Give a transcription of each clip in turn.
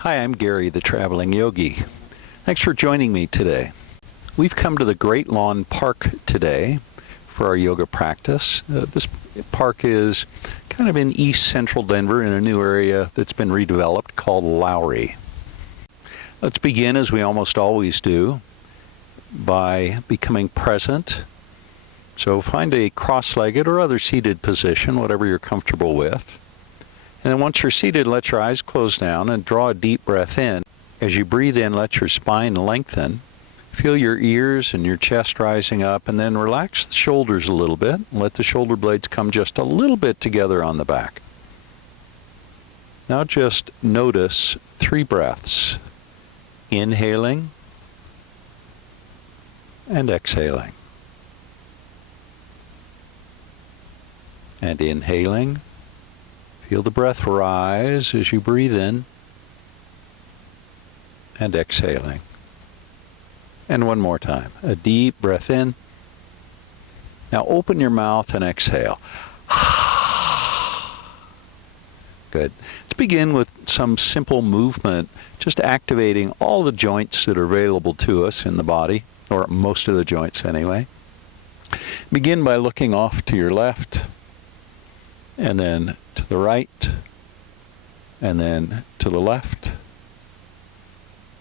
Hi, I'm Gary, the Traveling Yogi. Thanks for joining me today. We've come to the Great Lawn Park today for our yoga practice. This park is kind of in east central Denver in a new area that's been redeveloped called Lowry. Let's begin, as we almost always do, by becoming present. So find a cross-legged or other seated position, whatever you're comfortable with. And then once you're seated, let your eyes close down and draw a deep breath in. As you breathe in, let your spine lengthen. Feel your ears and your chest rising up, and then relax the shoulders a little bit. Let the shoulder blades come just a little bit together on the back. Now just notice 3 breaths. Inhaling and exhaling. And inhaling. Feel the breath rise as you breathe in and exhaling. And one more time. A deep breath in. Now open your mouth and exhale. Good. Let's begin with some simple movement, just activating all the joints that are available to us in the body, or most of the joints anyway. Begin by looking off to your left, and then to the right, and then to the left,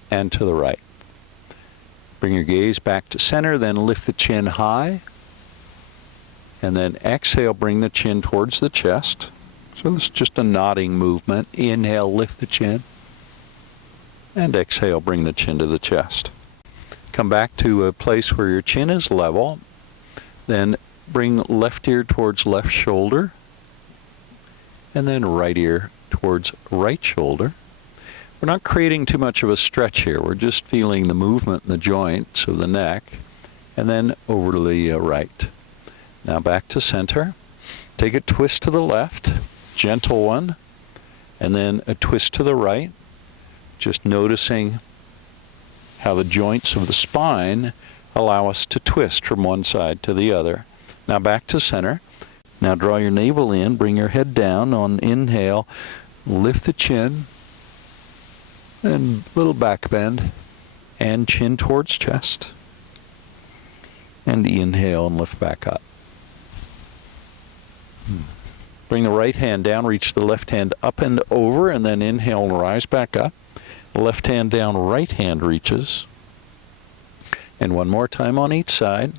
and to the right. Bring your gaze back to center, then lift the chin high, and then exhale, bring the chin towards the chest. So this is just a nodding movement. Inhale, lift the chin, and exhale, bring the chin to the chest. Come back to a place where your chin is level, then bring left ear towards left shoulder, and then right ear towards right shoulder. We're not creating too much of a stretch here. We're just feeling the movement in the joints of the neck, and then over to the right. Now back to center. Take a twist to the left, gentle one, and then a twist to the right. Just noticing how the joints of the spine allow us to twist from one side to the other. Now back to center. Now draw your navel in, bring your head down on inhale, lift the chin, and little back bend, and chin towards chest. And inhale and lift back up. Bring the right hand down, reach the left hand up and over, and then inhale and rise back up. Left hand down, right hand reaches. And one more time on each side.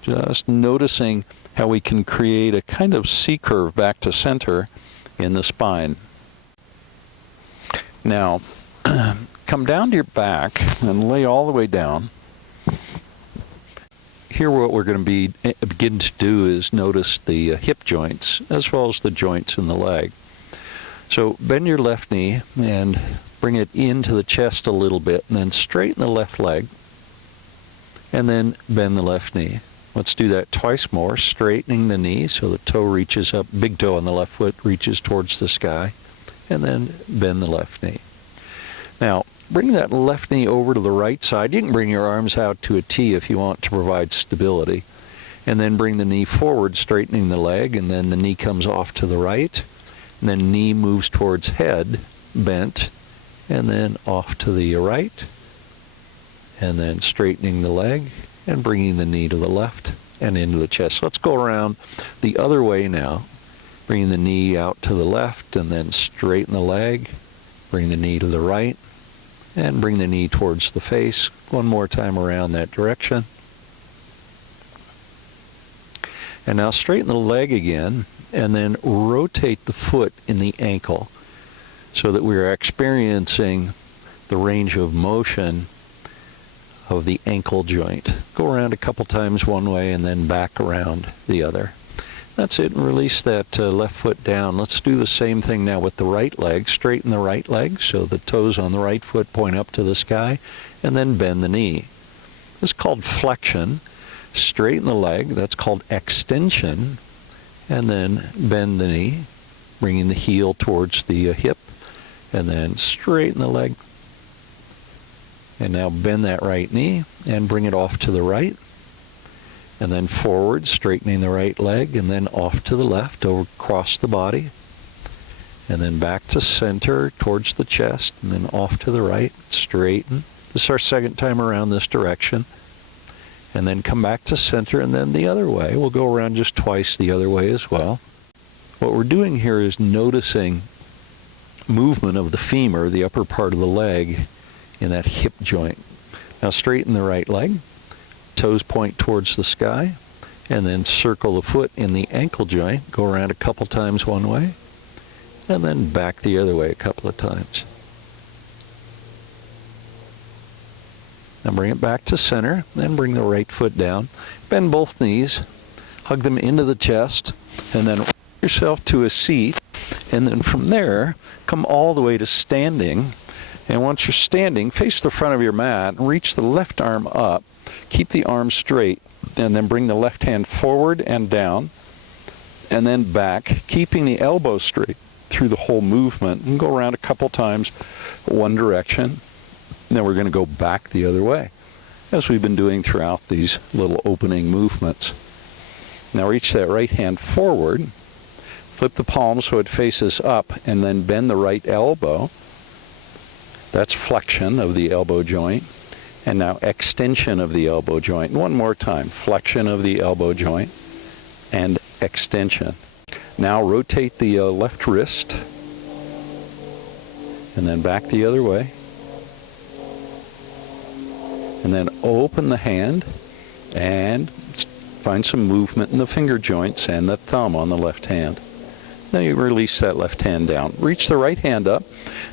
Just noticing how we can create a kind of C-curve back to center in the spine. Now, come down to your back and lay all the way down. Here what we're going to begin to do is notice the hip joints as well as the joints in the leg. So bend your left knee and bring it into the chest a little bit, and then straighten the left leg, and then bend the left knee. Let's do that twice more, straightening the knee so the toe reaches up, big toe on the left foot reaches towards the sky, and then bend the left knee. Now, bring that left knee over to the right side. You can bring your arms out to a T if you want to provide stability. And then bring the knee forward, straightening the leg, and then the knee comes off to the right. And then knee moves towards head, bent, and then off to the right. And then straightening the leg and bringing the knee to the left and into the chest. So let's go around the other way now. Bring the knee out to the left and then straighten the leg. Bring the knee to the right and bring the knee towards the face. One more time around that direction. And now straighten the leg again and then rotate the foot in the ankle so that we're experiencing the range of motion of the ankle joint. Go around a couple times one way and then back around the other. That's it, and release that left foot down. Let's do the same thing now with the right leg. Straighten the right leg so the toes on the right foot point up to the sky, and then bend the knee. This is called flexion. Straighten the leg, that's called extension, and then bend the knee, bringing the heel towards the hip, and then straighten the leg. And now bend that right knee and bring it off to the right. And then forward, straightening the right leg, and then off to the left, over across the body. and then back to center towards the chest, and then off to the right, straighten. This is our second time around this direction. And then come back to center, and then the other way. We'll go around just twice the other way as well. What we're doing here is noticing movement of the femur, the upper part of the leg, in that hip joint. Now straighten the right leg, toes point towards the sky, and then circle the foot in the ankle joint. Go around a couple times one way, and then back the other way a couple of times. Now bring it back to center, then bring the right foot down. Bend both knees, hug them into the chest, and then roll yourself to a seat. And then from there, come all the way to standing. And once you're standing, face the front of your mat and reach the left arm up. Keep the arm straight, and then bring the left hand forward and down, and then back, keeping the elbow straight through the whole movement. And go around a couple times one direction. Then we're going to go back the other way, as we've been doing throughout these little opening movements. Now reach that right hand forward, flip the palm so it faces up, and then bend the right elbow. That's flexion of the elbow joint. And now extension of the elbow joint. One more time, flexion of the elbow joint and extension. Now rotate the left wrist, and then back the other way. And then open the hand and find some movement in the finger joints and the thumb on the left hand. Then you release that left hand down. Reach the right hand up.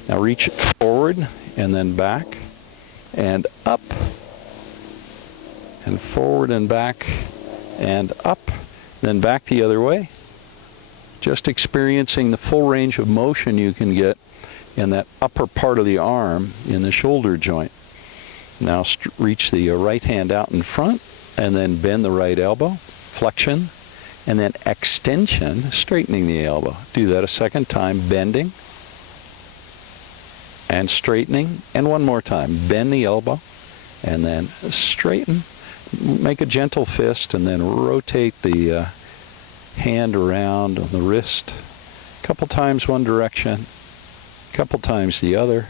Now reach it forward and then back and up and forward and back and up, then back the other way. Just experiencing the full range of motion you can get in that upper part of the arm in the shoulder joint. Now reach the right hand out in front, and then bend the right elbow, flexion, and then extension, straightening the elbow. Do that a second time, bending and straightening, and one more time, bend the elbow, and then straighten. Make a gentle fist, and then rotate the hand around on the wrist. A couple times one direction, a couple times the other.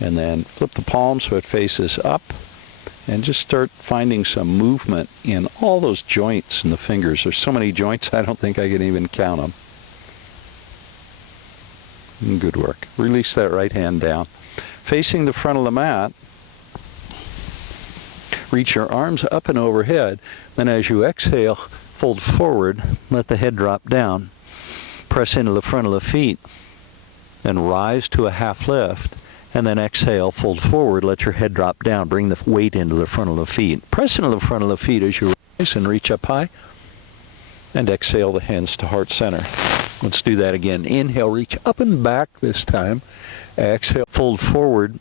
And then flip the palm so it faces up, and just start finding some movement in all those joints in the fingers. There's so many joints, I don't think I can even count them. Good work. Release that right hand down. Facing the front of the mat, reach your arms up and overhead. Then as you exhale, fold forward, let the head drop down. Press into the front of the feet, then rise to a half lift. And then exhale, fold forward, let your head drop down. Bring the weight into the front of the feet. Press into the front of the feet as you rise and reach up high. And exhale the hands to heart center. Let's do that again. Inhale, reach up and back this time. Exhale, fold forward,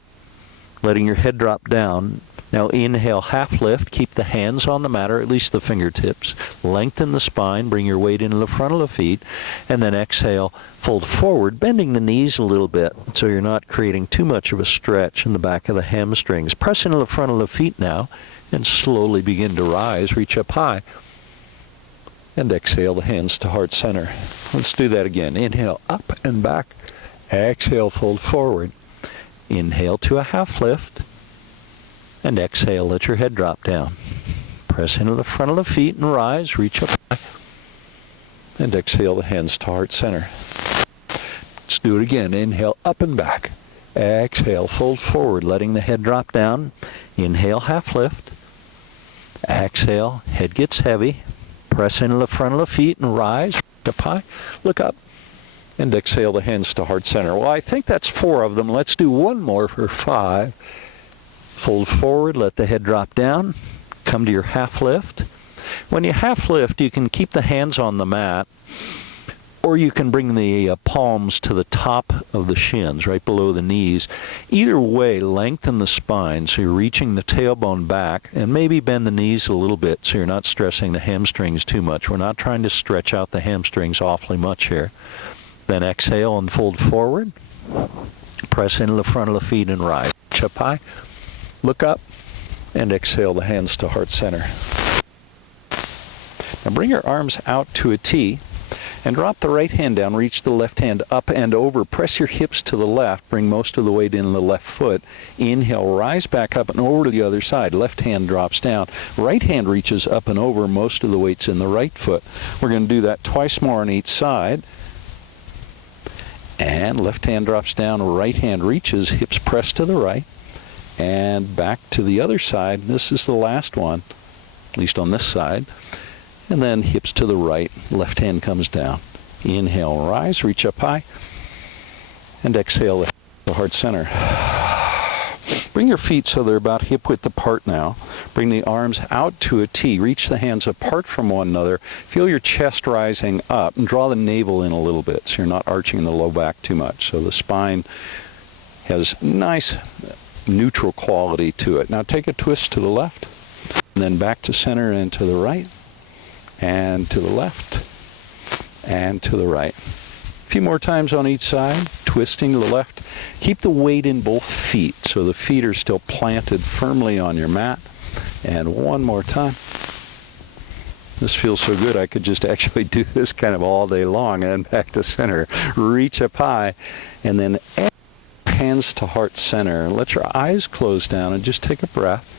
letting your head drop down. Now inhale, half lift. Keep the hands on the mat, or at least the fingertips. Lengthen the spine. Bring your weight into the front of the feet. And then exhale, fold forward, bending the knees a little bit so you're not creating too much of a stretch in the back of the hamstrings. Press into the front of the feet now and slowly begin to rise. Reach up high. And exhale the hands to heart center. Let's do that again. Inhale, up and back. Exhale, fold forward. Inhale to a half lift. And exhale, let your head drop down. Press into the front of the feet and rise. Reach up high. And exhale the hands to heart center. Let's do it again. Inhale, up and back. Exhale, fold forward, letting the head drop down. Inhale, half lift. Exhale, head gets heavy. Press into the front of the feet and rise. Reach up high. Look up. And exhale the hands to heart center. Well, I think that's 4 of them. Let's do one more for 5. Fold forward, let the head drop down. Come to your half lift. When you half lift, you can keep the hands on the mat, or you can bring the palms to the top of the shins, right below the knees. Either way, lengthen the spine so you're reaching the tailbone back, and maybe bend the knees a little bit so you're not stressing the hamstrings too much. We're not trying to stretch out the hamstrings awfully much here. Then exhale and fold forward. Press into the front of the feet and rise. Reach up high. Look up and exhale the hands to heart center. Now bring your arms out to a T And drop the right hand down, reach the left hand up and over, press your hips to the left, bring most of the weight in the left foot. Inhale, rise back up and over to the other side. Left hand drops down. Right hand reaches up and over, most of the weight's in the right foot. We're going to do that twice more on each side. And left hand drops down, right hand reaches, hips press to the right. And back to the other side. This is the last one, at least on this side. And then hips to the right, left hand comes down. Inhale, rise, reach up high. And exhale, the heart center. Bring your feet so they're about hip width apart now. Bring the arms out to a T. Reach the hands apart from one another. Feel your chest rising up and draw the navel in a little bit so you're not arching the low back too much. So the spine has nice neutral quality to it. Now take a twist to the left and then back to center and to the right and to the left and to the right. A few more times on each side, twisting to the left. Keep the weight in both feet so the feet are still planted firmly on your mat. And one more time. This feels so good I could just actually do this kind of all day long. And back to center. Reach up high and then hands to heart center. Let your eyes close down and just take a breath.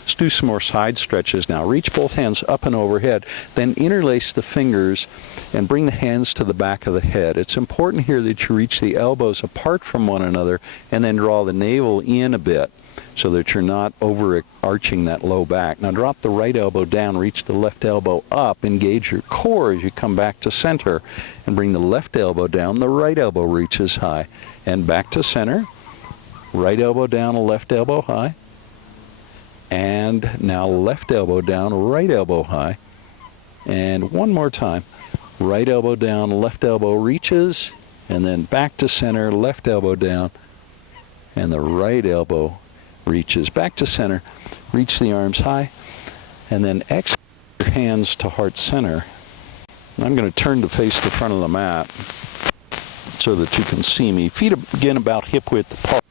Let's do some more side stretches now. Reach both hands up and overhead, then interlace the fingers and bring the hands to the back of the head. It's important here that you reach the elbows apart from one another and then draw the navel in a bit so that you're not overarching that low back. Now drop the right elbow down, reach the left elbow up, engage your core as you come back to center and bring the left elbow down, the right elbow reaches high and back to center. Right elbow down, left elbow high. And now left elbow down, right elbow high. And one more time. Right elbow down, left elbow reaches. And then back to center, left elbow down. And the right elbow reaches. Back to center. Reach the arms high. And then exhale your hands to heart center. I'm going to turn to face the front of the mat so that you can see me. Feet again about hip width apart.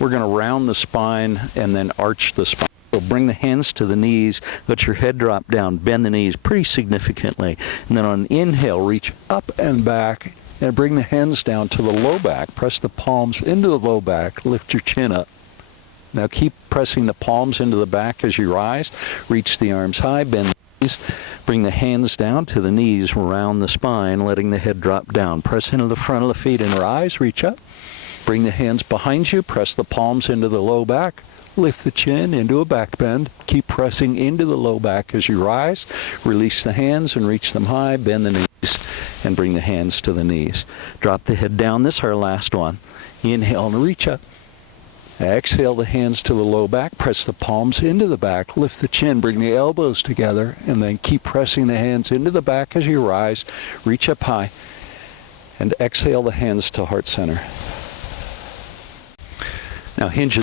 We're going to round the spine and then arch the spine. So bring the hands to the knees, let your head drop down, bend the knees pretty significantly. And then on an inhale, reach up and back and bring the hands down to the low back. Press the palms into the low back, lift your chin up. Now keep pressing the palms into the back as you rise. Reach the arms high, bend the knees. Bring the hands down to the knees, round the spine, letting the head drop down. Press into the front of the feet and rise, reach up. Bring the hands behind you, press the palms into the low back. Lift the chin into a back bend. Keep pressing into the low back as you rise. Release the hands and reach them high. Bend the knees and bring the hands to the knees. Drop the head down. This is our last one. Inhale and reach up. Exhale the hands to the low back. Press the palms into the back. Lift the chin. Bring the elbows together. And then keep pressing the hands into the back as you rise. Reach up high. And exhale the hands to heart center. Now hinge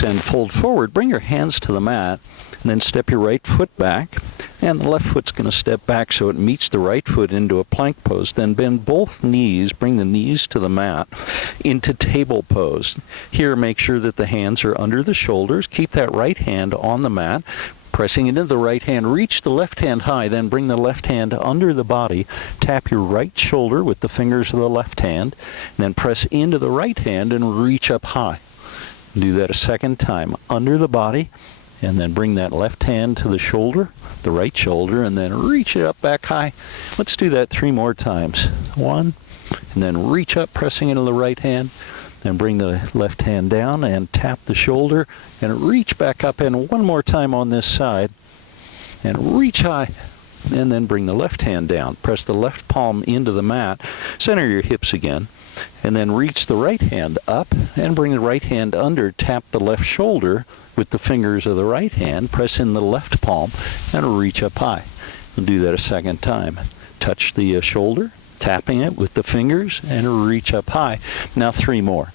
and fold forward. Bring your hands to the mat and then step your right foot back and the left foot's going to step back so it meets the right foot into a plank pose. Then bend both knees, bring the knees to the mat into table pose. Here make sure that the hands are under the shoulders. Keep that right hand on the mat. Pressing into the right hand, reach the left hand high, then bring the left hand under the body. Tap your right shoulder with the fingers of the left hand, then press into the right hand and reach up high. Do that a second time. Under the body, and then bring that left hand to the shoulder, the right shoulder, and then reach it up back high. Let's do that 3 more times. 1, and then reach up, pressing into the right hand. Then bring the left hand down and tap the shoulder, and reach back up. And 1 more time on this side, and reach high. And then bring the left hand down. Press the left palm into the mat. Center your hips again. And then reach the right hand up and bring the right hand under. Tap the left shoulder with the fingers of the right hand. Press in the left palm and reach up high. We'll do that a second time. Touch the shoulder, tapping it with the fingers and reach up high. Now 3 more.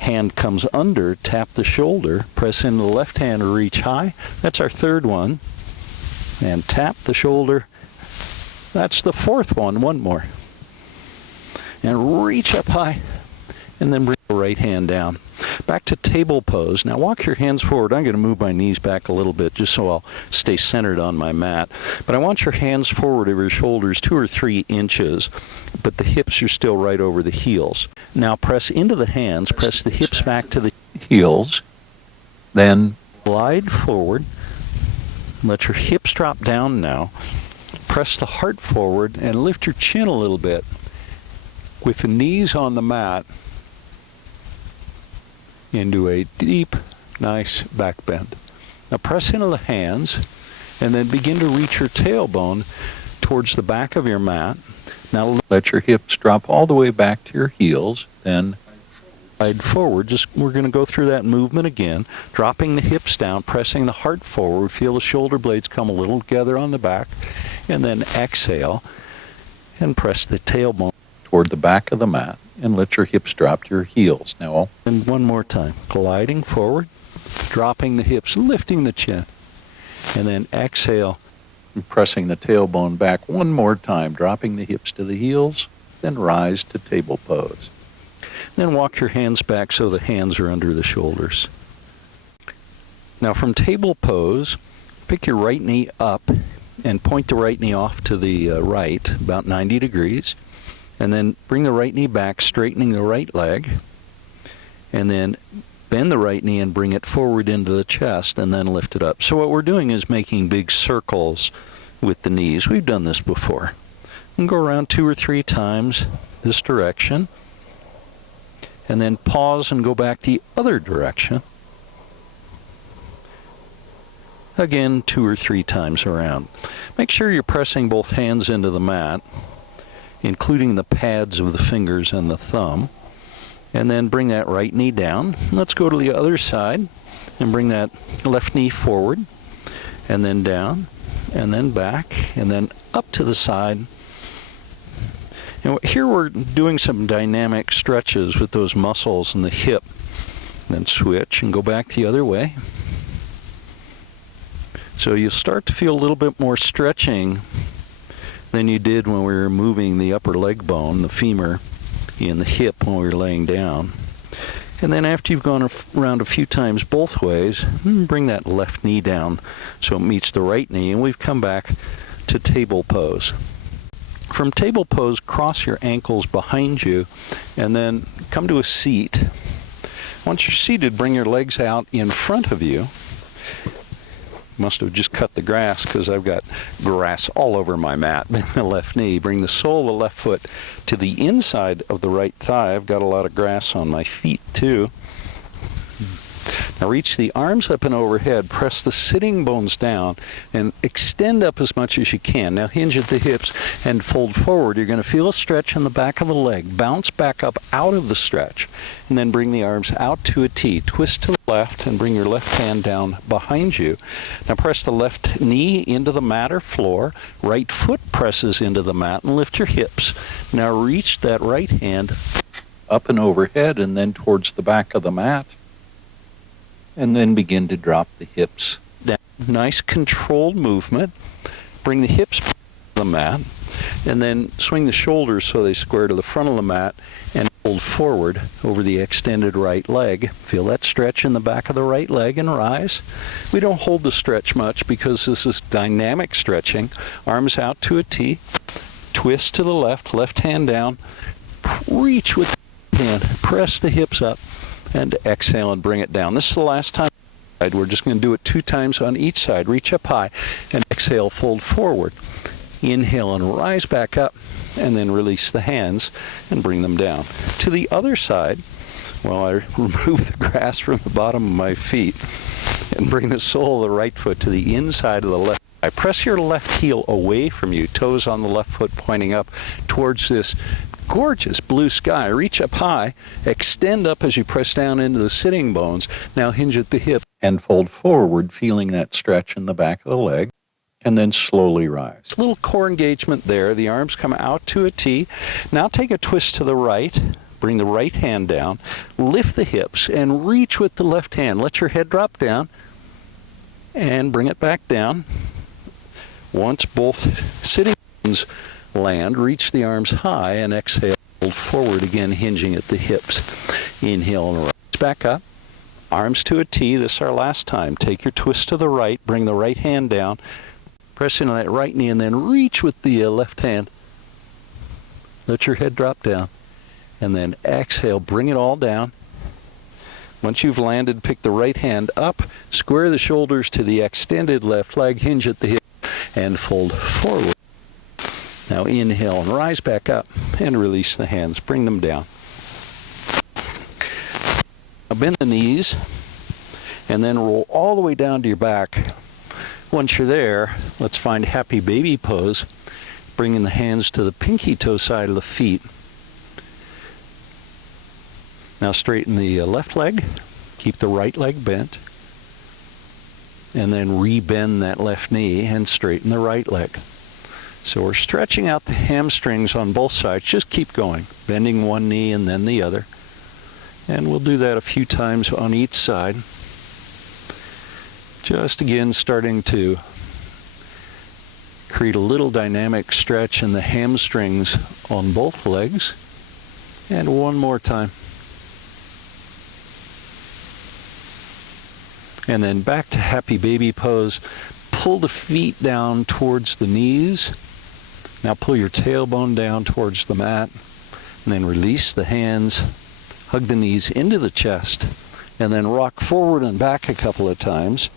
Hand comes under, tap the shoulder, press in the left hand, reach high. That's our 3rd one. And tap the shoulder. That's the 4th one. 1 more. And reach up high, and then bring the right hand down. Back to table pose. Now walk your hands forward. I'm going to move my knees back a little bit just so I'll stay centered on my mat. But I want your hands forward over your shoulders 2 or 3 inches, but the hips are still right over the heels. Now press into the hands, press the hips back to the heels, then glide forward. Let your hips drop down now. Press the heart forward and lift your chin a little bit. With the knees on the mat, into a deep, nice back bend. Now press into the hands and then begin to reach your tailbone towards the back of your mat. Now let your hips drop all the way back to your heels, then slide forward. We're going to go through that movement again, dropping the hips down, pressing the heart forward. Feel the shoulder blades come a little together on the back, and then exhale and press the tailbone toward the back of the mat and let your hips drop to your heels. Now, and one more time, gliding forward, dropping the hips, lifting the chin, and then exhale, and pressing the tailbone back one more time, dropping the hips to the heels, then rise to table pose. Then walk your hands back so the hands are under the shoulders. Now from table pose, pick your right knee up and point the right knee off to the right, about 90 degrees. And then bring the right knee back, straightening the right leg. And then bend the right knee and bring it forward into the chest and then lift it up. So what we're doing is making big circles with the knees. We've done this before. And go around 2 or 3 times this direction. And then pause and go back the other direction. Again, 2 or 3 times around. Make sure you're pressing both hands into the mat, including the pads of the fingers and the thumb. And then bring that right knee down. Let's go to the other side and bring that left knee forward, and then down, and then back, and then up to the side. And here we're doing some dynamic stretches with those muscles in the hip. Then switch and go back the other way. So you'll start to feel a little bit more stretching than you did when we were moving the upper leg bone, the femur, in the hip when we were laying down. And then after you've gone around a few times both ways, bring that left knee down so it meets the right knee, and we've come back to table pose. From table pose, cross your ankles behind you and then come to a seat. Once you're seated, bring your legs out in front of you. Must have just cut the grass because I've got grass all over my mat. Bend the left knee. Bring the sole of the left foot to the inside of the right thigh. I've got a lot of grass on my feet too. Now reach the arms up and overhead. Press the sitting bones down and extend up as much as you can. Now hinge at the hips and fold forward. You're going to feel a stretch in the back of the leg. Bounce back up out of the stretch. And then bring the arms out to a T. Twist to the left and bring your left hand down behind you. Now press the left knee into the mat or floor. Right foot presses into the mat and lift your hips. Now reach that right hand up and overhead and then towards the back of the mat. And then begin to drop the hips down. Nice controlled movement. Bring the hips to the mat and then swing the shoulders so they square to the front of the mat and fold forward over the extended right leg. Feel that stretch in the back of the right leg and rise. We don't hold the stretch much because this is dynamic stretching. Arms out to a T. Twist to the left hand down. Reach with the hand. Press the hips up. And exhale and bring it down. This is the last time. We're just going to do it 2 times on each side. Reach up high and exhale, fold forward. Inhale and rise back up, and then release the hands and bring them down. To the other side, while I remove the grass from the bottom of my feet and bring the sole of the right foot to the inside of the left. I press your left heel away from you, toes on the left foot pointing up towards this gorgeous blue sky. Reach up high, extend up as you press down into the sitting bones. Now hinge at the hip and fold forward, feeling that stretch in the back of the leg, and then slowly rise. A little core engagement there. The arms come out to a T. Now take a twist to the right. Bring the right hand down. Lift the hips and reach with the left hand. Let your head drop down and bring it back down. Once both sitting bones land, reach the arms high and exhale, fold forward again, hinging at the hips. Inhale and rise. Back up. Arms to a T. This is our last time. Take your twist to the right. Bring the right hand down. Press into that right knee and then reach with the left hand. Let your head drop down. And then exhale. Bring it all down. Once you've landed, pick the right hand up. Square the shoulders to the extended left leg. Hinge at the hip and fold forward. Now inhale and rise back up and release the hands. Bring them down. Now bend the knees and then roll all the way down to your back. Once you're there, let's find happy baby pose. Bringing the hands to the pinky toe side of the feet. Now straighten the left leg. Keep the right leg bent. And then re-bend that left knee and straighten the right leg. So we're stretching out the hamstrings on both sides. Just keep going. Bending one knee and then the other. And we'll do that a few times on each side. Just again starting to create a little dynamic stretch in the hamstrings on both legs. And one more time. And then back to happy baby pose. Pull the feet down towards the knees. Now pull your tailbone down towards the mat. And then release the hands. Hug the knees into the chest. And then rock forward and back a couple of times.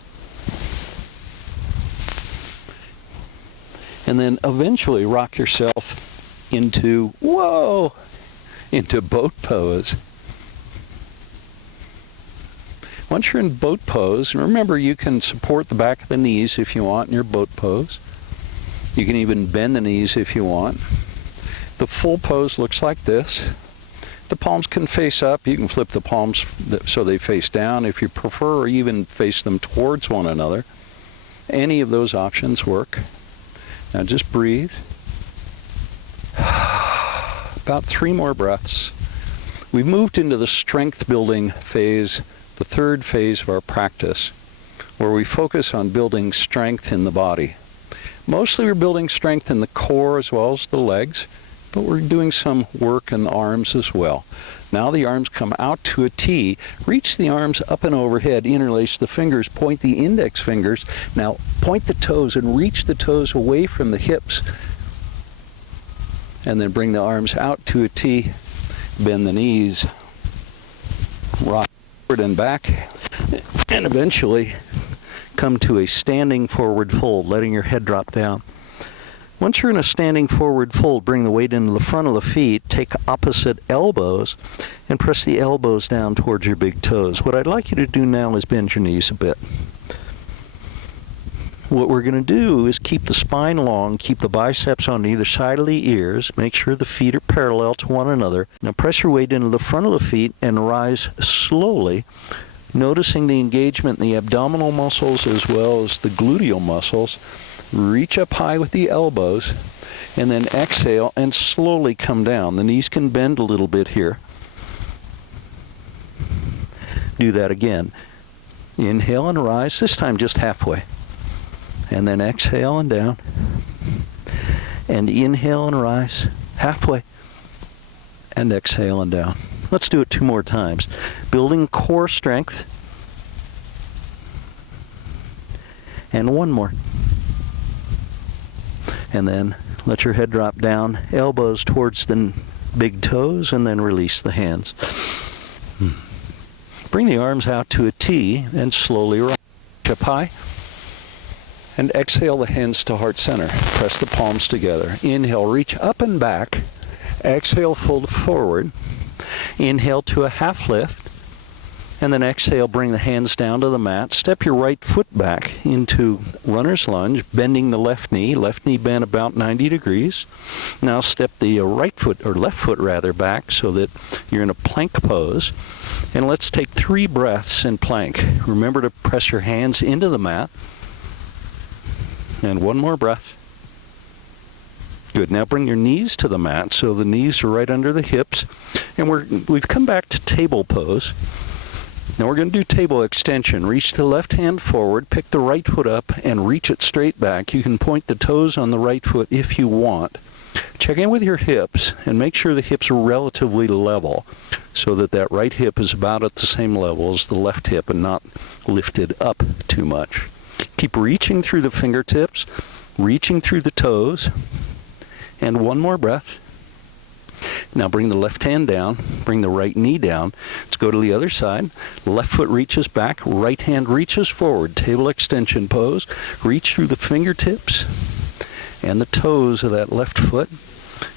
And then eventually rock yourself into, whoa, into boat pose. Once you're in boat pose, remember you can support the back of the knees if you want in your boat pose. You can even bend the knees if you want. The full pose looks like this. The palms can face up. You can flip the palms so they face down if you prefer, or even face them towards one another. Any of those options work. Now just breathe. About 3 more breaths. We've moved into the strength building phase, the third phase of our practice, where we focus on building strength in the body. Mostly we're building strength in the core as well as the legs, but we're doing some work in the arms as well. Now the arms come out to a T. Reach the arms up and overhead, interlace the fingers, point the index fingers. Now point the toes and reach the toes away from the hips. And then bring the arms out to a T. Bend the knees. Rock forward and back. And eventually come to a standing forward fold, letting your head drop down. Once you're in a standing forward fold, bring the weight into the front of the feet, take opposite elbows, and press the elbows down towards your big toes. What I'd like you to do now is bend your knees a bit. What we're going to do is keep the spine long, keep the biceps on either side of the ears, make sure the feet are parallel to one another. Now press your weight into the front of the feet and rise slowly, noticing the engagement in the abdominal muscles as well as the gluteal muscles. Reach up high with the elbows, and then exhale and slowly come down. The knees can bend a little bit here. Do that again. Inhale and rise, this time just halfway. And then exhale and down. And inhale and rise, halfway. And exhale and down. Let's do it 2 more times. Building core strength. And 1 more. And then let your head drop down, elbows towards the big toes, and then release the hands. Bring the arms out to a T and slowly rise up high. And exhale the hands to heart center. Press the palms together. Inhale, reach up and back. Exhale, fold forward. Inhale to a half lift. And then exhale, bring the hands down to the mat. Step your right foot back into runner's lunge, bending the left knee bent about 90 degrees. Now step the right foot, or left foot rather, back so that you're in a plank pose. And let's take 3 breaths in plank. Remember to press your hands into the mat. And 1 more breath. Good. Now bring your knees to the mat so the knees are right under the hips. And we've come back to table pose. Now we're going to do table extension. Reach the left hand forward, pick the right foot up, and reach it straight back. You can point the toes on the right foot if you want. Check in with your hips and make sure the hips are relatively level. so that that right hip is about at the same level as the left hip and not lifted up too much. Keep reaching through the fingertips, reaching through the toes, and one more breath. Now bring the left hand down, bring the right knee down. Let's go to the other side. Left foot reaches back, right hand reaches forward. Table extension pose. Reach through the fingertips and the toes of that left foot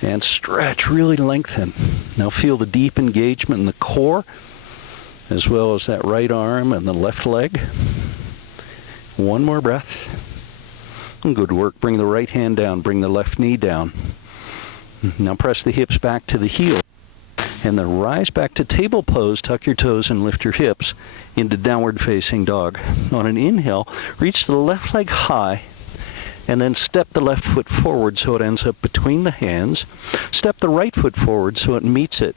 and stretch, really lengthen. Now feel the deep engagement in the core as well as that right arm and the left leg. One more breath. Good work. Bring the right hand down, bring the left knee down. Now press the hips back to the heel and then rise back to table pose. Tuck your toes and lift your hips into downward facing dog. On an inhale, reach the left leg high and then step the left foot forward so it ends up between the hands. Step the right foot forward so it meets it.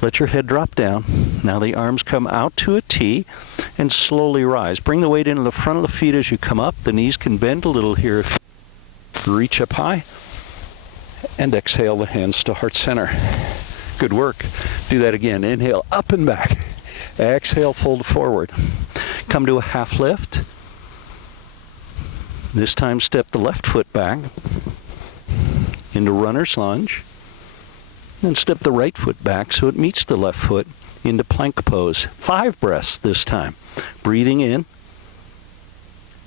Let your head drop down. Now the arms come out to a T and slowly rise. Bring the weight into the front of the feet as you come up. The knees can bend a little here if you reach up high. And exhale the hands to heart center. Good work. Do that again. Inhale, up and back. Exhale, fold forward. Come to a half lift. This time step the left foot back into runner's lunge. And step the right foot back so it meets the left foot into plank pose. 5 breaths this time. Breathing in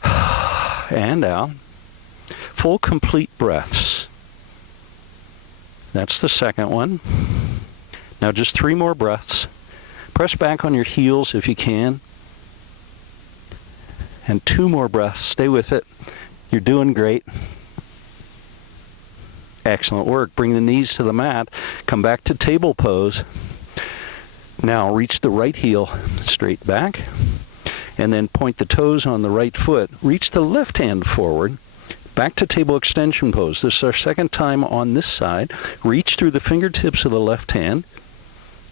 and out. Full complete breaths. That's the second one. Now just 3 more breaths. Press back on your heels if you can. And 2 more breaths. Stay with it. You're doing great. Excellent work. Bring the knees to the mat. Come back to table pose. Now reach the right heel straight back. And then point the toes on the right foot. Reach the left hand forward. Back to table extension pose. This is our second time on this side. Reach through the fingertips of the left hand.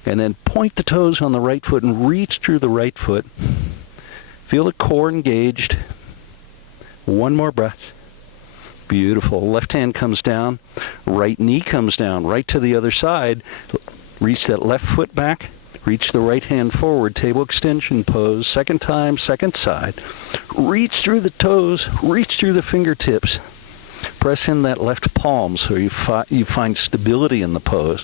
And then point the toes on the right foot and reach through the right foot. Feel the core engaged. 1 more breath. Beautiful. Left hand comes down. Right knee comes down. Right to the other side. Reach that left foot back. Reach the right hand forward. Table extension pose. Second time, second side. Reach through the toes. Reach through the fingertips. Press in that left palm so you find stability in the pose.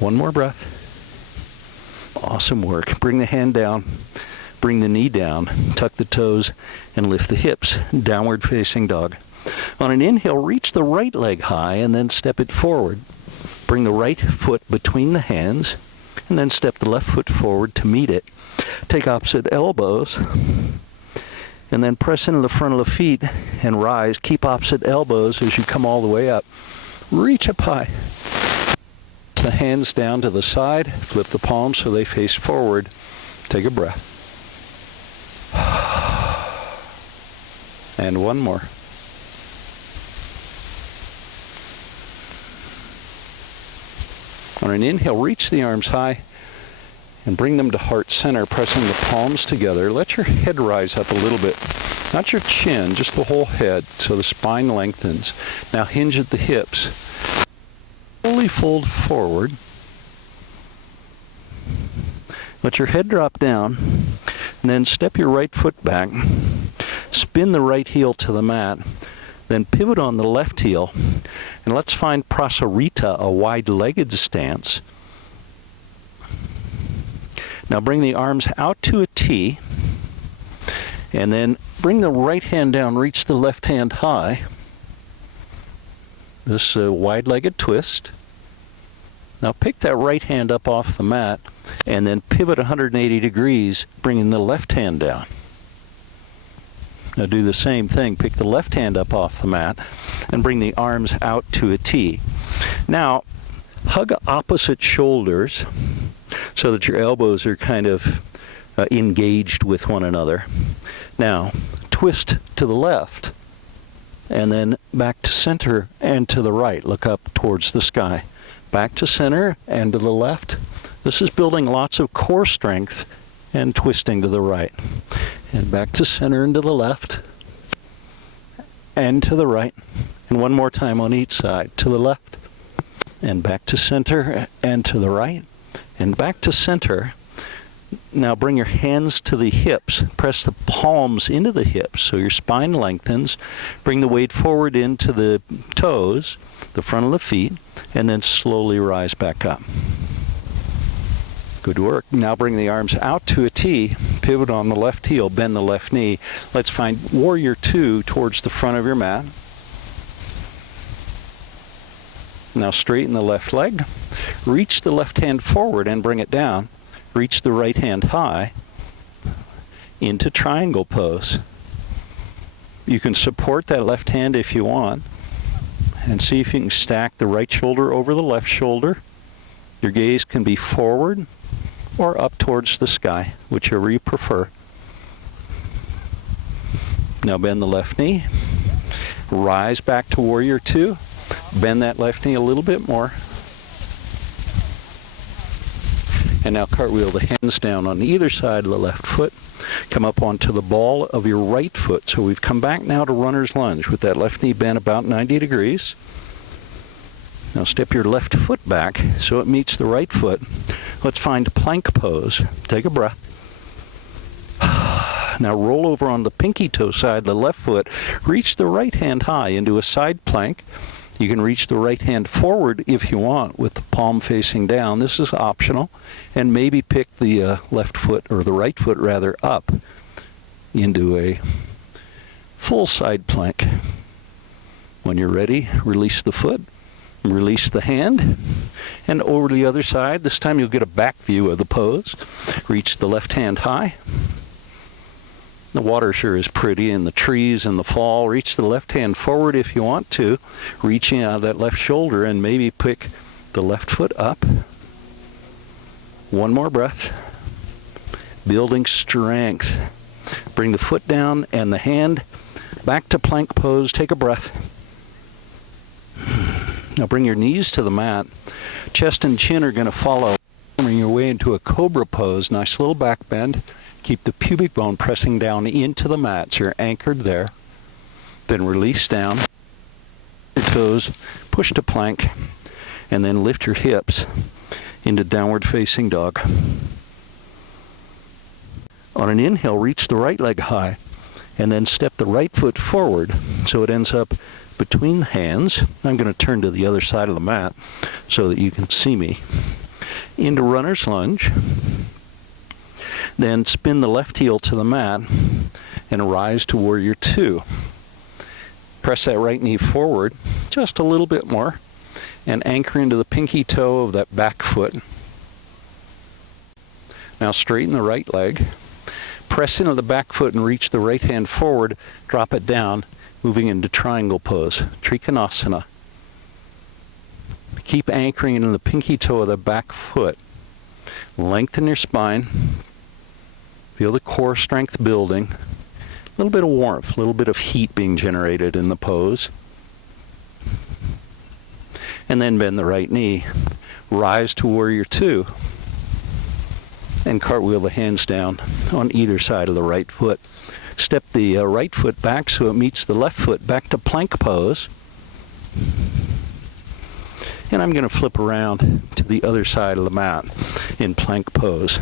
1 more breath. Awesome work. Bring the hand down. Bring the knee down. Tuck the toes and lift the hips. Downward facing dog. On an inhale, reach the right leg high and then step it forward. Bring the right foot between the hands and then step the left foot forward to meet it. Take opposite elbows and then press into the front of the feet and rise. Keep opposite elbows as you come all the way up. Reach up high. The hands down to the side. Flip the palms so they face forward. Take a breath. And 1 more. On an inhale, reach the arms high and bring them to heart center, pressing the palms together. Let your head rise up a little bit. Not your chin, just the whole head, so the spine lengthens. Now hinge at the hips. Slowly fold forward. Let your head drop down, and then step your right foot back. Spin the right heel to the mat. Then pivot on the left heel. And let's find Prasarita, a wide-legged stance. Now bring the arms out to a T. And then bring the right hand down, reach the left hand high. This wide-legged twist. Now pick that right hand up off the mat and then pivot 180 degrees, bringing the left hand down. Now do the same thing. Pick the left hand up off the mat and bring the arms out to a T. Now hug opposite shoulders so that your elbows are kind of engaged with one another. Now twist to the left and then back to center and to the right. Look up towards the sky. Back to center and to the left. This is building lots of core strength and twisting to the right. And back to center and to the left and to the right. And 1 more time on each side. To the left and back to center and to the right. and back to center. Now bring your hands to the hips. Press the palms into the hips so your spine lengthens. Bring the weight forward into the toes, the front of the feet, and then slowly rise back up. Good work. Now bring the arms out to a T, pivot on the left heel, bend the left knee. Let's find Warrior 2 towards the front of your mat. Now straighten the left leg. Reach the left hand forward and bring it down. Reach the right hand high into triangle pose. You can support that left hand if you want, and see if you can stack the right shoulder over the left shoulder. Your gaze can be forward or up towards the sky, whichever you prefer. Now bend the left knee. Rise back to Warrior 2. Bend that left knee a little bit more. And now cartwheel the hands down on either side of the left foot. Come up onto the ball of your right foot. So we've come back now to runner's lunge with that left knee bent about 90 degrees. Now step your left foot back so it meets the right foot. Let's find plank pose. Take a breath. Now roll over on the pinky toe side of the left foot. Reach the right hand high into a side plank. You can reach the right hand forward if you want with the palm facing down. This is optional. And maybe pick the left foot, or the right foot rather, up into a full side plank. When you're ready, release the foot, release the hand, and over to the other side. This time you'll get a back view of the pose. Reach the left hand high. The water sure is pretty, and the trees and the fall. Reach the left hand forward if you want to, reaching out of that left shoulder, and maybe pick the left foot up. One more breath. Building strength. Bring the foot down and the hand back to plank pose. Take a breath. Now bring your knees to the mat. Chest and chin are going to follow. Bring your way into a cobra pose. Nice little back bend. Keep the pubic bone pressing down into the mat so you're anchored there. Then release down. Your toes, push to plank, and then lift your hips into downward facing dog. On an inhale, reach the right leg high, and then step the right foot forward so it ends up between the hands. I'm going to turn to the other side of the mat so that you can see me. Into runner's lunge. Then spin the left heel to the mat and rise to Warrior 2. Press that right knee forward just a little bit more and anchor into the pinky toe of that back foot. Now straighten the right leg. Press into the back foot and reach the right hand forward. Drop it down, moving into triangle pose, Trikonasana. Keep anchoring into the pinky toe of the back foot. Lengthen your spine. Feel the core strength building. A little bit of warmth, a little bit of heat being generated in the pose. And then bend the right knee. Rise to Warrior 2. And cartwheel the hands down on either side of the right foot. Step the right foot back so it meets the left foot. Back to plank pose. And I'm going to flip around to the other side of the mat in plank pose.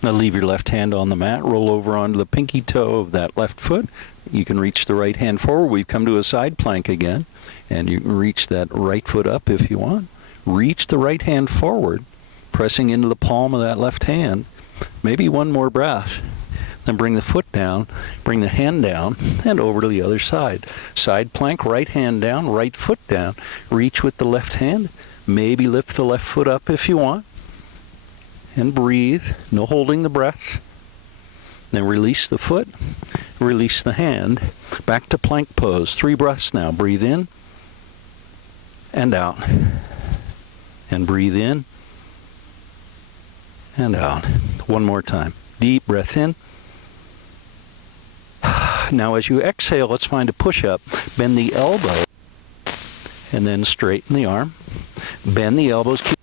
Now leave your left hand on the mat, roll over onto the pinky toe of that left foot. You can reach the right hand forward. We've come to a side plank again, and you can reach that right foot up if you want. Reach the right hand forward, pressing into the palm of that left hand. Maybe one more breath. Then bring the foot down, bring the hand down, and over to the other side. Side plank, right hand down, right foot down. Reach with the left hand. Maybe lift the left foot up if you want. And breathe, no holding the breath. Then release the foot, release the hand. Back to plank pose. 3 breaths now. Breathe in and out. And breathe in and out. One more time. Deep breath in. Now as you exhale, let's find a push-up. Bend the elbow and then straighten the arm. Bend the elbows, keep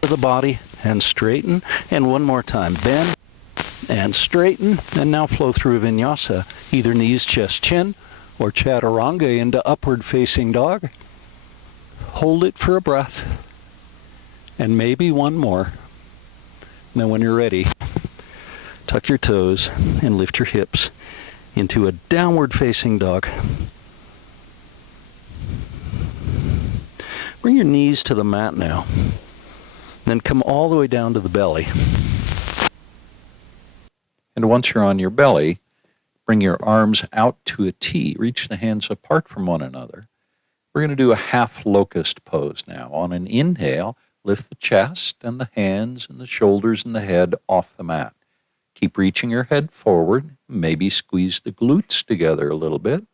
the body and straighten. And one more time. Bend and straighten. And now flow through vinyasa. Either knees, chest, chin, or chaturanga into upward facing dog. Hold it for a breath. And maybe one more. And then when you're ready, tuck your toes and lift your hips into a downward facing dog. Bring your knees to the mat now. Then come all the way down to the belly. And once you're on your belly, bring your arms out to a T. Reach the hands apart from one another. We're going to do a half locust pose now. On an inhale, lift the chest and the hands and the shoulders and the head off the mat. Keep reaching your head forward. Maybe squeeze the glutes together a little bit.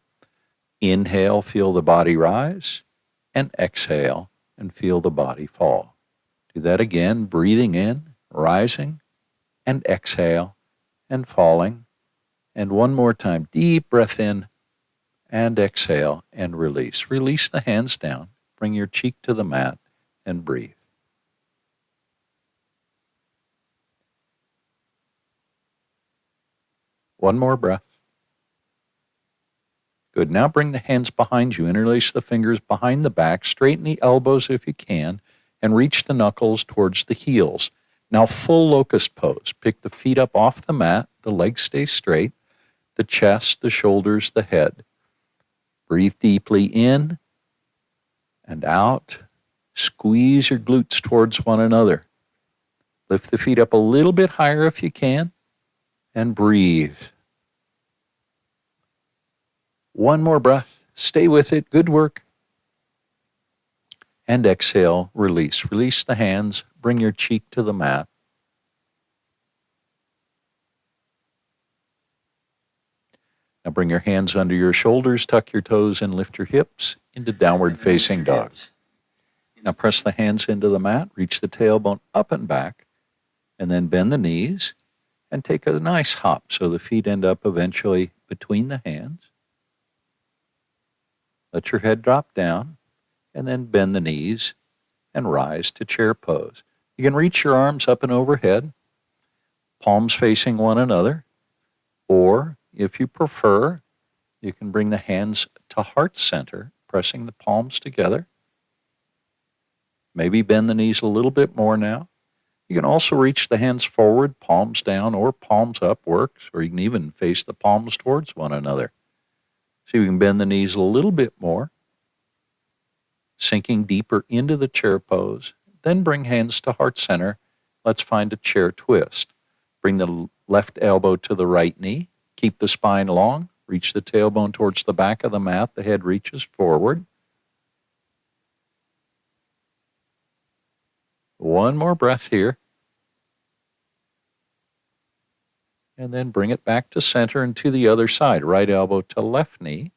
Inhale, feel the body rise. And exhale and feel the body fall. Do that again, breathing in, rising, and exhale, and falling. And one more time, deep breath in, and exhale, and release. Release the hands down. Bring your cheek to the mat, and breathe. One more breath. Good. Now bring the hands behind you. Interlace the fingers behind the back. Straighten the elbows if you can, and reach the knuckles towards the heels. Now full locust pose. Pick the feet up off the mat. The legs stay straight. The chest, the shoulders, the head. Breathe deeply in and out. Squeeze your glutes towards one another. Lift the feet up a little bit higher if you can, and breathe. One more breath. Stay with it. Good work. And exhale, release. Release the hands. Bring your cheek to the mat. Now bring your hands under your shoulders, tuck your toes, and lift your hips into downward facing dog. Now press the hands into the mat, reach the tailbone up and back, and then bend the knees and take a nice hop so the feet end up eventually between the hands. Let your head drop down, and then bend the knees and rise to chair pose. You can reach your arms up and overhead, palms facing one another, or if you prefer, you can bring the hands to heart center, pressing the palms together. Maybe bend the knees a little bit more now. You can also reach the hands forward, palms down, or palms up works, or you can even face the palms towards one another. So you can bend the knees a little bit more, sinking deeper into the chair pose. Then bring hands to heart center. Let's find a chair twist. Bring the left elbow to the right knee. Keep the spine long. Reach the tailbone towards the back of the mat. The head reaches forward. One more breath here. And then bring it back to center and to the other side. Right elbow to left knee.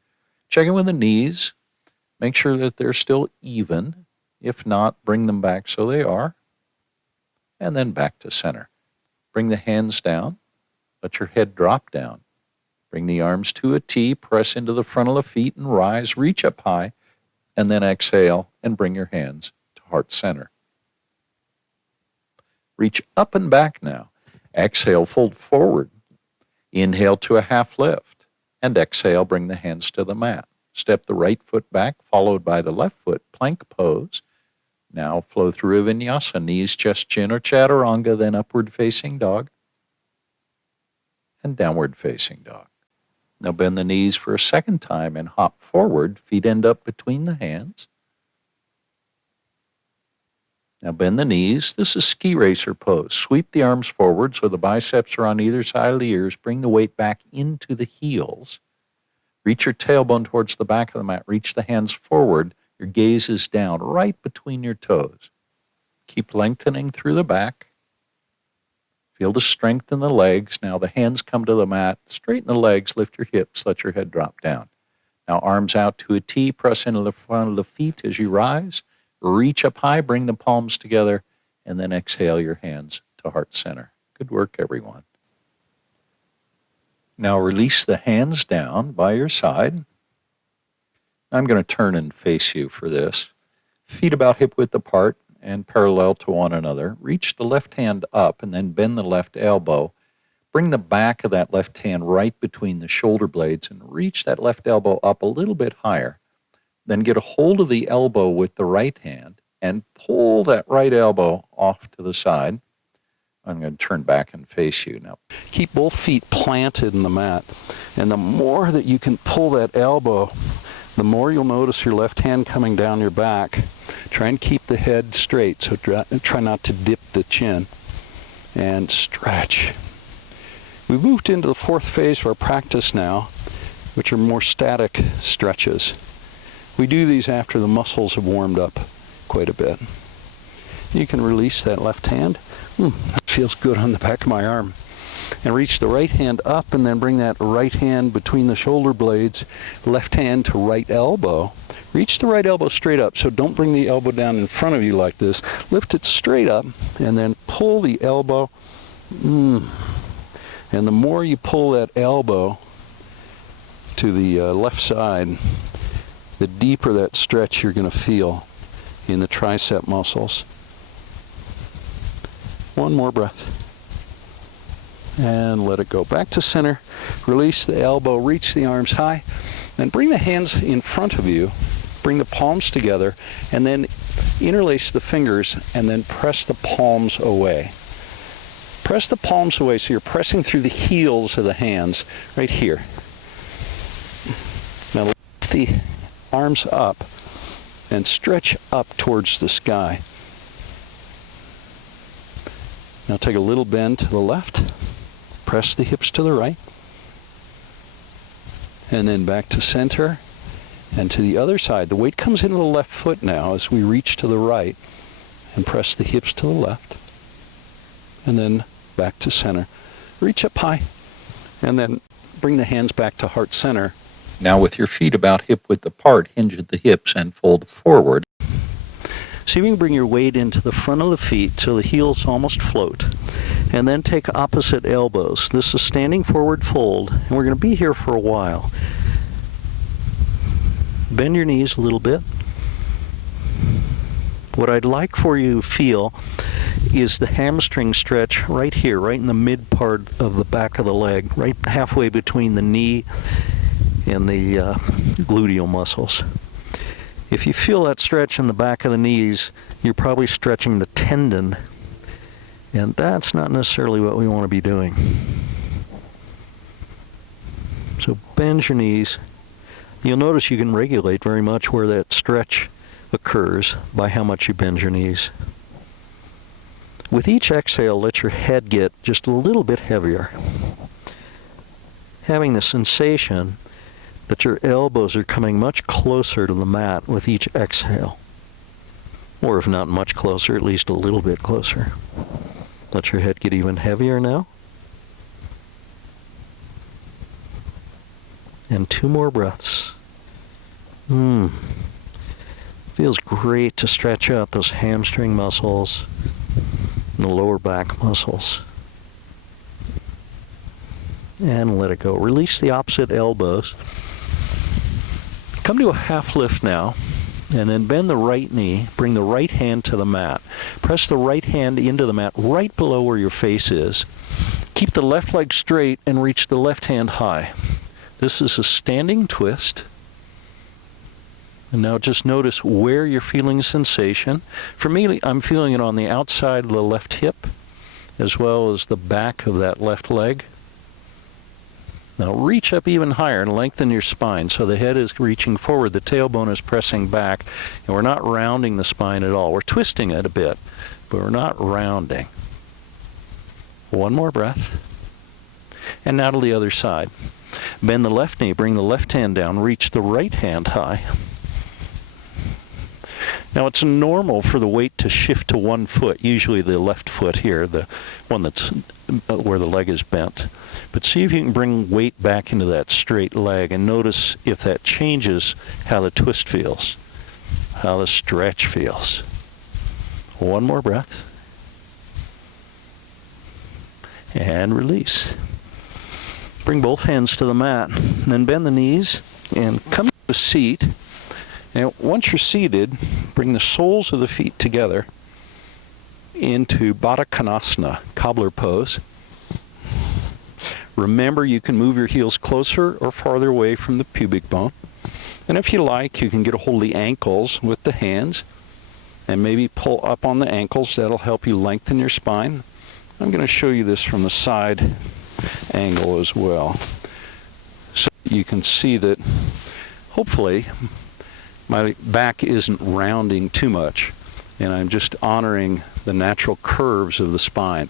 Check in with the knees. Make sure that they're still even. If not, bring them back so they are. And then back to center. Bring the hands down. Let your head drop down. Bring the arms to a T. Press into the front of the feet and rise. Reach up high. And then exhale and bring your hands to heart center. Reach up and back now. Exhale, fold forward. Inhale to a half lift. And exhale, bring the hands to the mat. Step the right foot back, followed by the left foot, plank pose. Now flow through a vinyasa, knees, chest, chin, or chaturanga, then upward facing dog. And downward facing dog. Now bend the knees for a second time and hop forward. Feet end up between the hands. Now bend the knees. This is ski racer pose. Sweep the arms forward so the biceps are on either side of the ears. Bring the weight back into the heels. Reach your tailbone towards the back of the mat. Reach the hands forward. Your gaze is down right between your toes. Keep lengthening through the back. Feel the strength in the legs. Now the hands come to the mat. Straighten the legs. Lift your hips. Let your head drop down. Now arms out to a T. Press into the front of the feet as you rise. Reach up high, bring the palms together, and then exhale your hands to heart center. Good work, everyone. Now release the hands down by your side. I'm going to turn and face you for this. Feet about hip width apart and parallel to one another. Reach the left hand up and then bend the left elbow. Bring the back of that left hand right between the shoulder blades and reach that left elbow up a little bit higher. Then get a hold of the elbow with the right hand and pull that right elbow off to the side. I'm going to turn back and face you now. Keep both feet planted in the mat. And the more that you can pull that elbow, the more you'll notice your left hand coming down your back. Try and keep the head straight, so try not to dip the chin. And stretch. We've moved into the fourth phase of our practice now, which are more static stretches. We do these after the muscles have warmed up quite a bit. You can release that left hand. That feels good on the back of my arm. And reach the right hand up and then bring that right hand between the shoulder blades, left hand to right elbow. Reach the right elbow straight up, so don't bring the elbow down in front of you like this. Lift it straight up and then pull the elbow. And the more you pull that elbow to the left side, the deeper that stretch you're going to feel in the tricep muscles. One more breath. And let it go. Back to center. Release the elbow, reach the arms high, and bring the hands in front of you. Bring the palms together, and then interlace the fingers, and then press the palms away. Press the palms away so you're pressing through the heels of the hands right here. Now lift the arms up and stretch up towards the sky. Now take a little bend to the left. Press the hips to the right. And then back to center and to the other side. The weight comes into the left foot now as we reach to the right and press the hips to the left. And then back to center. Reach up high and then bring the hands back to heart center. Now with your feet about hip-width apart, hinge at the hips and fold forward. See if you can bring your weight into the front of the feet so the heels almost float. And then take opposite elbows. This is standing forward fold, and we're going to be here for a while. Bend your knees a little bit. What I'd like for you to feel is the hamstring stretch right here, right in the mid part of the back of the leg, right halfway between the knee and the gluteal muscles. If you feel that stretch in the back of the knees, you're probably stretching the tendon, and that's not necessarily what we want to be doing. So bend your knees. You'll notice you can regulate very much where that stretch occurs by how much you bend your knees. With each exhale, let your head get just a little bit heavier, having the sensation that your elbows are coming much closer to the mat with each exhale. Or if not much closer, at least a little bit closer. Let your head get even heavier now. And 2 more breaths. Feels great to stretch out those hamstring muscles and the lower back muscles. And let it go. Release the opposite elbows. Come to a half lift now, and then bend the right knee. Bring the right hand to the mat. Press the right hand into the mat right below where your face is. Keep the left leg straight and reach the left hand high. This is a standing twist. And now just notice where you're feeling sensation. For me, I'm feeling it on the outside of the left hip, as well as the back of that left leg. Now reach up even higher and lengthen your spine so the head is reaching forward, the tailbone is pressing back, and we're not rounding the spine at all. We're twisting it a bit, but we're not rounding. One more breath. And now to the other side. Bend the left knee, bring the left hand down, reach the right hand high. Now it's normal for the weight to shift to one foot, usually the left foot here, the one that's where the leg is bent. But see if you can bring weight back into that straight leg and notice if that changes how the twist feels, how the stretch feels. One more breath. And release. Bring both hands to the mat, and then bend the knees and come to a seat. And once you're seated, bring the soles of the feet together into Baddha Konasana, cobbler pose. Remember, you can move your heels closer or farther away from the pubic bone. And if you like, you can get a hold of the ankles with the hands. and maybe pull up on the ankles. That'll help you lengthen your spine. I'm going to show you this from the side angle as well, so you can see that hopefully my back isn't rounding too much, and I'm just honoring the natural curves of the spine.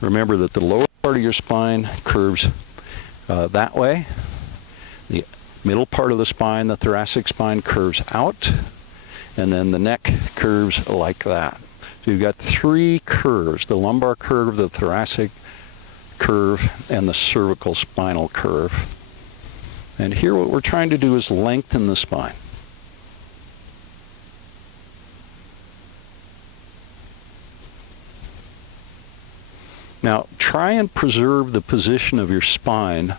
Remember that the lower part of your spine curves that way. The middle part of the spine, the thoracic spine, curves out, and then the neck curves like that. So you've got three curves: the lumbar curve, the thoracic curve, and the cervical spinal curve. And here what we're trying to do is lengthen the spine. Now, try and preserve the position of your spine,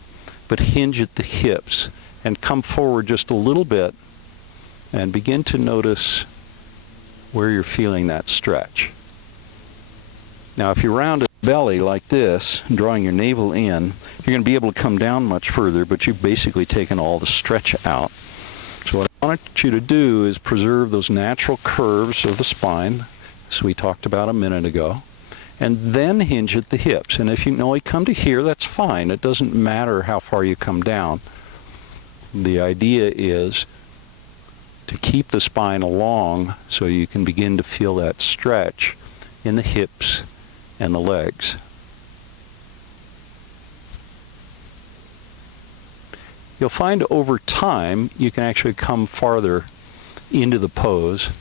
but hinge at the hips and come forward just a little bit and begin to notice where you're feeling that stretch. Now, if you round the belly like this, drawing your navel in, you're going to be able to come down much further, but you've basically taken all the stretch out. So what I want you to do is preserve those natural curves of the spine, as we talked about a minute ago, and then hinge at the hips. And if you can only come to here, that's fine. It doesn't matter how far you come down. The idea is to keep the spine along so you can begin to feel that stretch in the hips and the legs. You'll find over time you can actually come farther into the pose.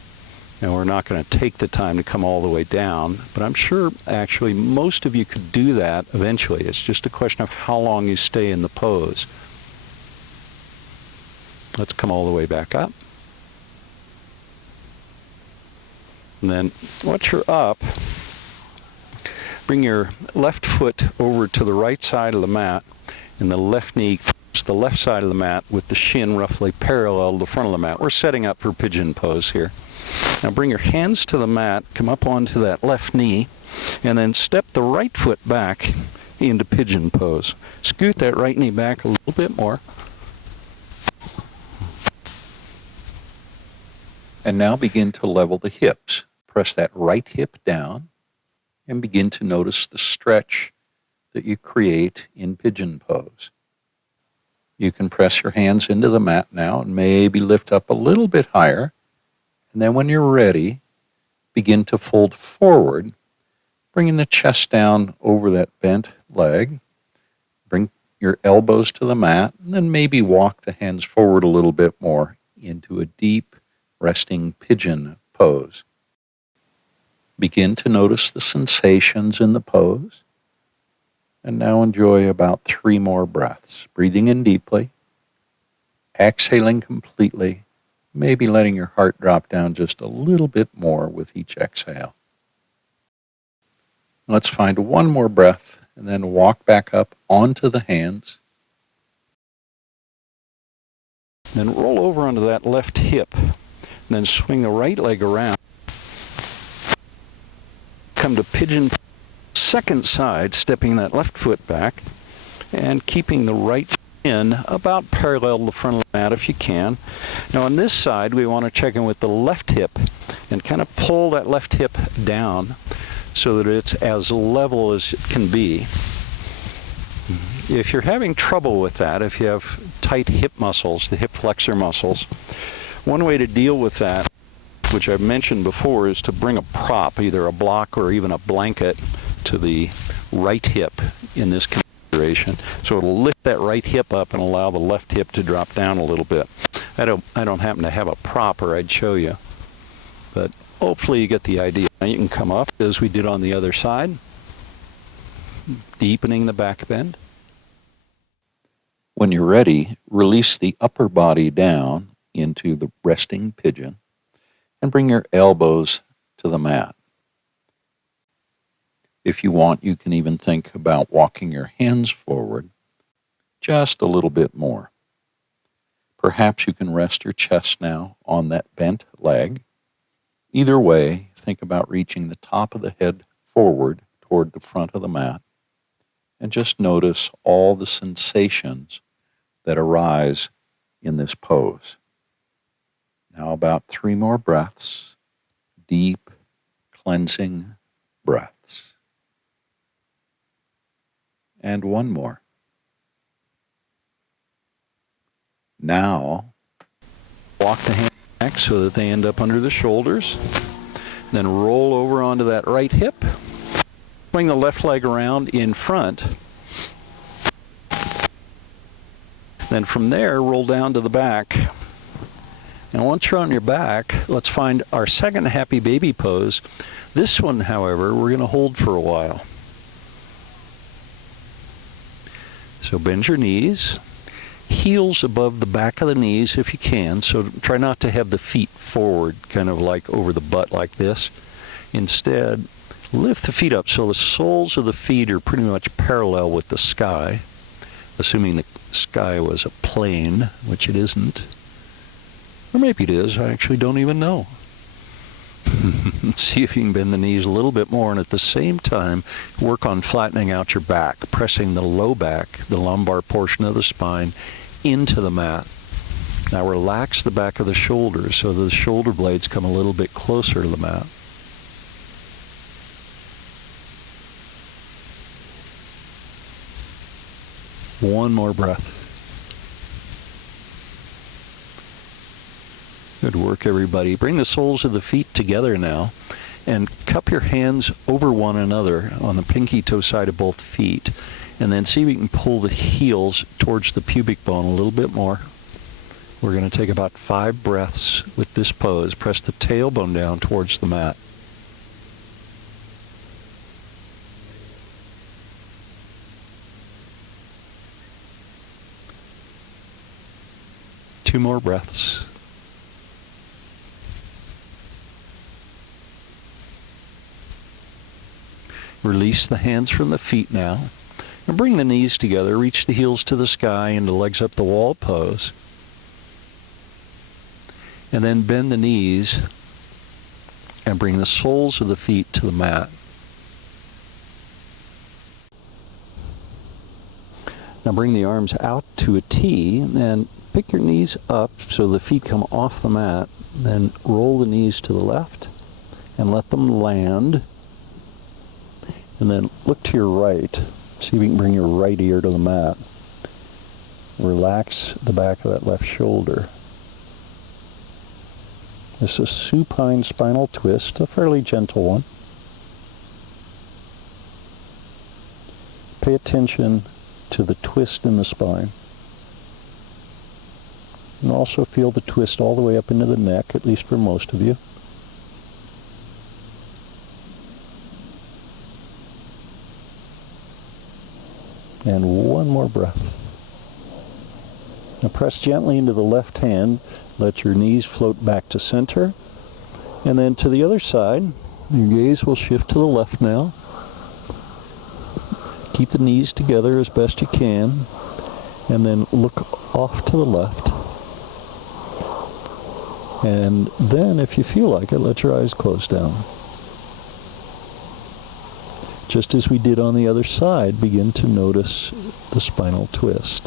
And we're not going to take the time to come all the way down, but I'm sure actually most of you could do that eventually. It's just a question of how long you stay in the pose. Let's come all the way back up. And then once you're up, bring your left foot over to the right side of the mat, and the left knee to the left side of the mat with the shin roughly parallel to the front of the mat. We're setting up for pigeon pose here. Now bring your hands to the mat, come up onto that left knee, and then step the right foot back into pigeon pose. Scoot that right knee back a little bit more. And now begin to level the hips. Press that right hip down and begin to notice the stretch that you create in pigeon pose. You can press your hands into the mat now and maybe lift up a little bit higher. And then when you're ready, begin to fold forward, bringing the chest down over that bent leg. Bring your elbows to the mat, and then maybe walk the hands forward a little bit more into a deep resting pigeon pose. Begin to notice the sensations in the pose. And now enjoy about 3 more breaths. Breathing in deeply, exhaling completely, maybe letting your heart drop down just a little bit more with each exhale. Let's find one more breath and then walk back up onto the hands. Then roll over onto that left hip, and then swing the right leg around. Come to pigeon second side, stepping that left foot back and keeping the right in about parallel to the front of the mat if you can. Now on this side we want to check in with the left hip and kind of pull that left hip down so that it's as level as it can be. If you're having trouble with that, if you have tight hip muscles, the hip flexor muscles, one way to deal with that, which I've mentioned before, is to bring a prop, either a block or even a blanket, to the right hip in this configuration. So it'll lift that right hip up and allow the left hip to drop down a little bit. I don't happen to have a prop, or I'd show you. But hopefully you get the idea. Now you can come up as we did on the other side, deepening the back bend. When you're ready, release the upper body down into the resting pigeon and bring your elbows to the mat. If you want, you can even think about walking your hands forward just a little bit more. Perhaps you can rest your chest now on that bent leg. Either way, think about reaching the top of the head forward toward the front of the mat, and just notice all the sensations that arise in this pose. Now about 3 more breaths, deep, cleansing breaths. And one more. Now, walk the hands back so that they end up under the shoulders. Then roll over onto that right hip. Swing the left leg around in front. Then from there, roll down to the back. And once you're on your back, let's find our second happy baby pose. This one, however, we're going to hold for a while. So bend your knees. Heels above the back of the knees if you can. So try not to have the feet forward, kind of like over the butt like this. Instead, lift the feet up so the soles of the feet are pretty much parallel with the sky, assuming the sky was a plane, which it isn't. Or maybe it is. I actually don't even know. See if you can bend the knees a little bit more, and at the same time, work on flattening out your back, pressing the low back, the lumbar portion of the spine, into the mat. Now relax the back of the shoulders so the shoulder blades come a little bit closer to the mat. One more breath. Good work, everybody. Bring the soles of the feet together now and cup your hands over one another on the pinky toe side of both feet. And then see if you can pull the heels towards the pubic bone a little bit more. We're going to take about 5 breaths with this pose. Press the tailbone down towards the mat. Two more breaths. Release the hands from the feet now. And bring the knees together. Reach the heels to the sky into legs up the wall pose. And then bend the knees and bring the soles of the feet to the mat. Now bring the arms out to a T and pick your knees up so the feet come off the mat. Then roll the knees to the left and let them land. And then look to your right. See if you can bring your right ear to the mat. Relax the back of that left shoulder. This is a supine spinal twist, a fairly gentle one. Pay attention to the twist in the spine. And also feel the twist all the way up into the neck, at least for most of you. And one more breath. Now press gently into the left hand. Let your knees float back to center. And then to the other side, your gaze will shift to the left now. Keep the knees together as best you can. And then look off to the left. And then, if you feel like it, let your eyes close down. Just as we did on the other side, begin to notice the spinal twist.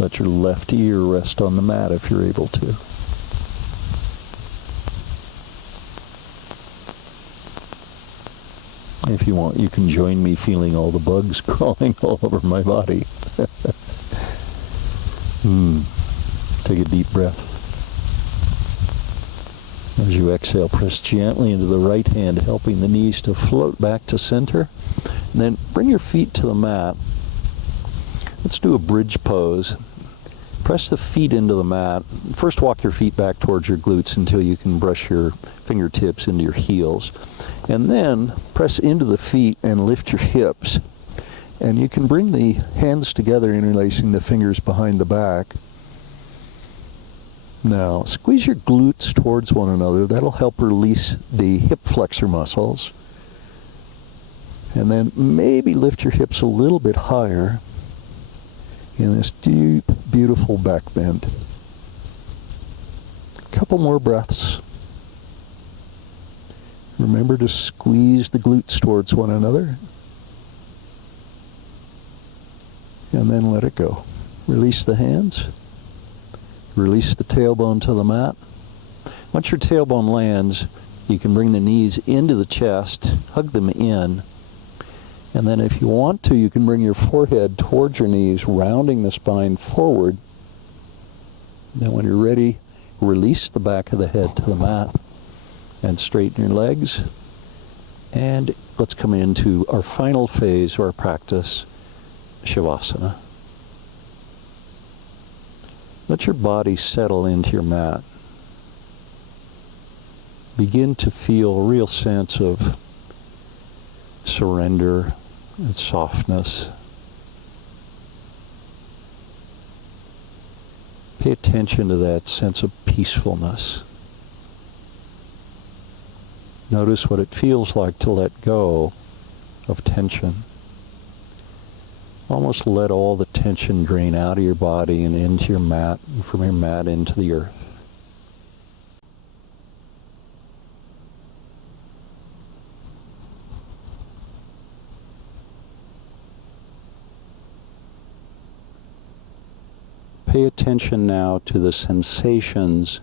Let your left ear rest on the mat if you're able to. If you want, you can join me feeling all the bugs crawling all over my body. Take a deep breath. As you exhale, press gently into the right hand, helping the knees to float back to center. And then bring your feet to the mat. Let's do a bridge pose. Press the feet into the mat. First, walk your feet back towards your glutes until you can brush your fingertips into your heels. And then press into the feet and lift your hips. And you can bring the hands together, interlacing the fingers behind the back. Now, squeeze your glutes towards one another. That'll help release the hip flexor muscles. And then maybe lift your hips a little bit higher in this deep, beautiful back bend. A couple more breaths. Remember to squeeze the glutes towards one another. And then let it go. Release the hands. Release the tailbone to the mat. Once your tailbone lands, you can bring the knees into the chest, hug them in, and then if you want to, you can bring your forehead towards your knees, rounding the spine forward. Then when you're ready, release the back of the head to the mat and straighten your legs. And let's come into our final phase of our practice, Shavasana. Let your body settle into your mat. Begin to feel a real sense of surrender and softness. Pay attention to that sense of peacefulness. Notice what it feels like to let go of tension. Almost let all the tension drain out of your body and into your mat, and from your mat into the earth. Pay attention now to the sensations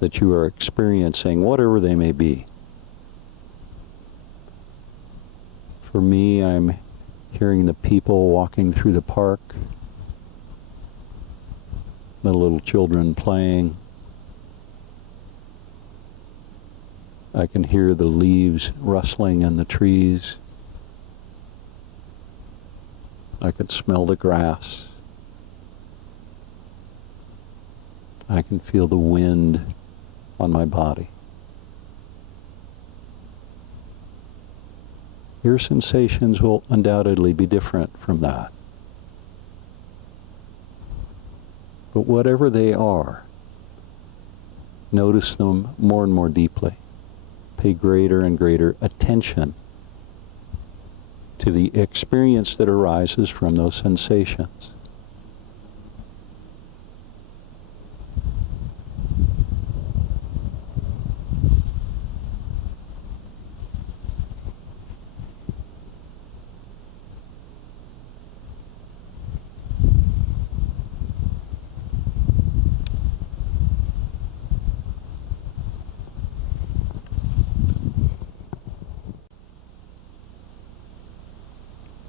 that you are experiencing, whatever they may be. For me, I'm hearing the people walking through the park, the little children playing. I can hear the leaves rustling in the trees. I can smell the grass. I can feel the wind on my body. Your sensations will undoubtedly be different from that. But whatever they are, notice them more and more deeply. Pay greater and greater attention to the experience that arises from those sensations.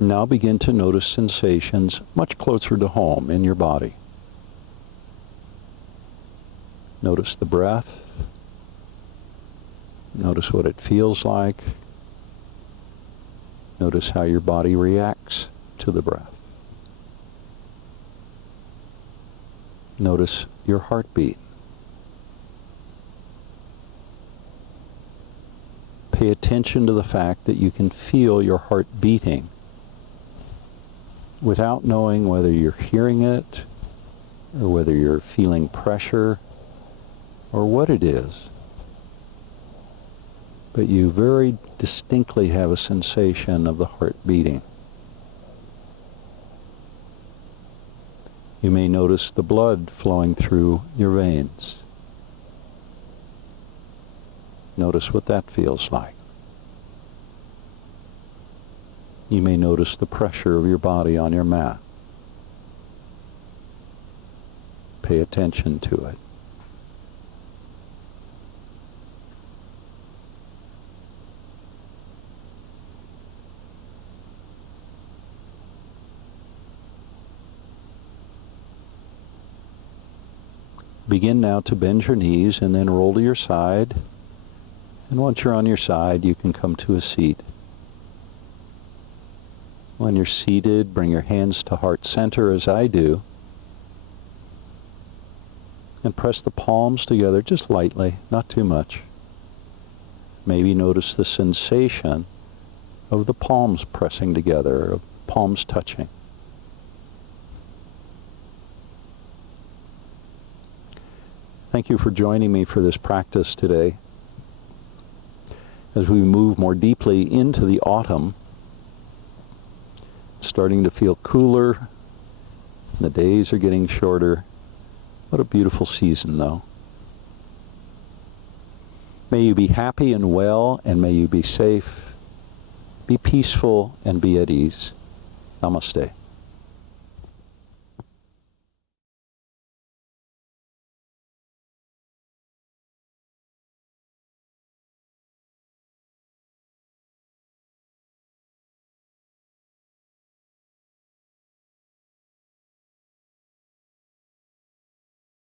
Now begin to notice sensations much closer to home in your body. Notice the breath. Notice what it feels like. Notice how your body reacts to the breath. Notice your heartbeat. Pay attention to the fact that you can feel your heart beating without knowing whether you're hearing it or whether you're feeling pressure or what it is. But you very distinctly have a sensation of the heart beating. You may notice the blood flowing through your veins. Notice what that feels like. You may notice the pressure of your body on your mat. Pay attention to it. Begin now to bend your knees and then roll to your side. And once you're on your side, you can come to a seat. When you're seated, bring your hands to heart center as I do. And press the palms together just lightly, not too much. Maybe notice the sensation of the palms pressing together, of palms touching. Thank you for joining me for this practice today. As we move more deeply into the autumn, it's starting to feel cooler, the days are getting shorter. What a beautiful season, though. May you be happy and well, and may you be safe, be peaceful, and be at ease. Namaste.